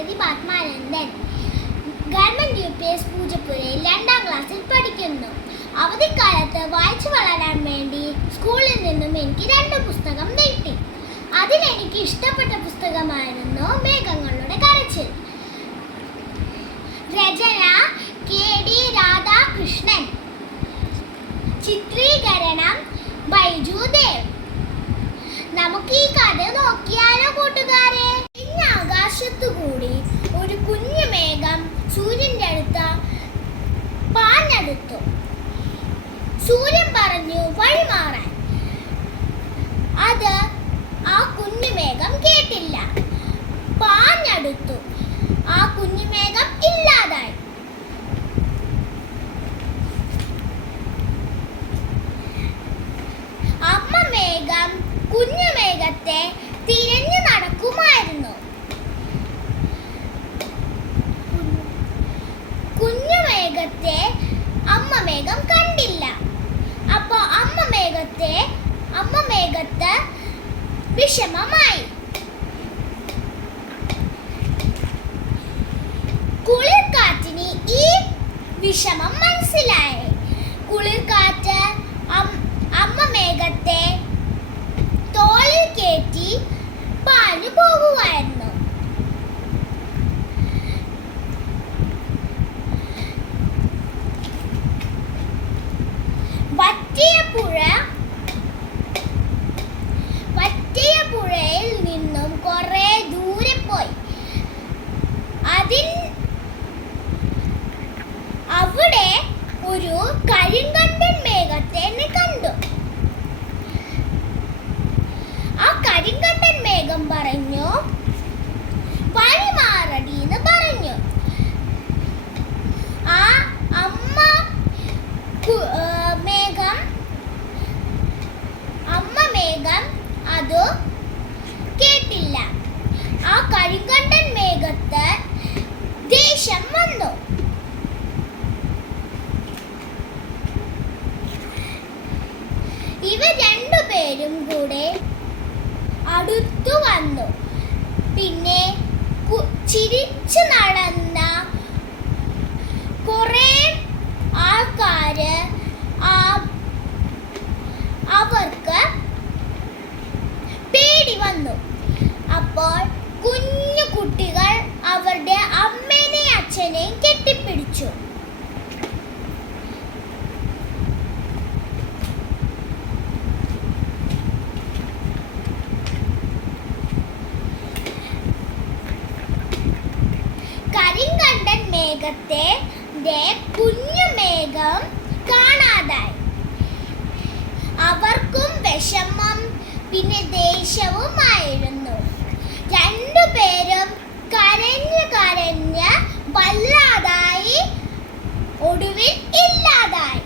Pradeep ആത്മാനന്ദൻ. Government UPS പൂജപ്പുരയിൽ 2ാം ക്ലാസ്സിൽ പഠിക്കുന്നു. അവധിക്കാലത്ത് വായിച്ചു വളരാൻ വേണ്ടി സ്കൂളിൽ നിന്നും എനിക്ക് 2 പുസ്തകം കിട്ടി. അതിലെനിക്ക് ഇഷ്ടപ്പെട്ട പുസ്തകമായിരുന്നു മേഘങ്ങളുടെ കരച്ചിൽ. രചന KD രാധാകൃഷ്ണൻ, ചിത്രീകരണം ബൈജുദേവ്. നമുക്ക് ഈ കഥ നോക്കിയാലോ കൂട്ടുകാരെ? ഇന്ന് ആകാശത്തുകൂടി ഒരു കുഞ്ഞു മേഘം സൂര്യന്റെ അടുത്ത് പാഞ്ഞെടുത്തു. സൂര്യൻ പറഞ്ഞു വഴിമാറാൻ. അത് ആ കുഞ്ഞുമേഘം കേട്ടില്ല. പാഞ്ഞെടുത്തു. ആ കുഞ്ഞുമേഘം ഇല്ലാതായി. അമ്മ മേഘം കുഞ്ഞുമേഘത്തെ തിരഞ്ഞു നടക്കുമായിരുന്നു. കുഞ്ഞുമേഘത്തെ അമ്മ മേഘം കണ്ടില്ല. അപ്പൊ അമ്മ മേഘത്ത് വിഷമമായി. കുളിർക്കാറ്റിന് ഈ വിഷമം മനസ്സിലായി. കുളിർക്കാറ്റ് അമ്മ മേഘത്തെ തോളിൽ കയറ്റി പാഞ്ഞു പോകുമായിരുന്നു. വറ്റിയ പുഴയിൽ നിന്നും കുറെ ദൂരെ പോയി. അവിടെ ഒരു കരിങ്കണ്ടൻ മേഘത്തെ കണ്ടു. ആ കരിങ്കണ്ടൻ മേഘം പറഞ്ഞു വഴിമാറടി എന്ന് പറഞ്ഞു. ആ അമ്മ മേഘം അത് കേട്ടില്ല. ആ കരിങ്കണ്ടൻ മേഘത്ത് ദേഷ്യം വന്നു. ഇവർ 2 പേരും കൂടെ അടുത്തു വന്നു. പിന്നെ ചിരിച്ചു നടന്ന കുറെ ആൾക്കാര് അവർക്ക് പേടി വന്നു. അപ്പോൾ കുഞ്ഞു കുട്ടികൾ അവരുടെ അമ്മേനെയും അച്ഛനെയും കെട്ടിപ്പിടിച്ചു. കരിങ്കണ്ടൻ മേഘത്തെ കുഞ്ഞു മേഘം കാണാതായി. അവർക്കും വിഷമം പിന്നെ ദേഷ്യവുമായിരുന്നു. 2 പേരും കരഞ്ഞ് വല്ലാതായി. ഒടുവിൽ ഇല്ലാതായി.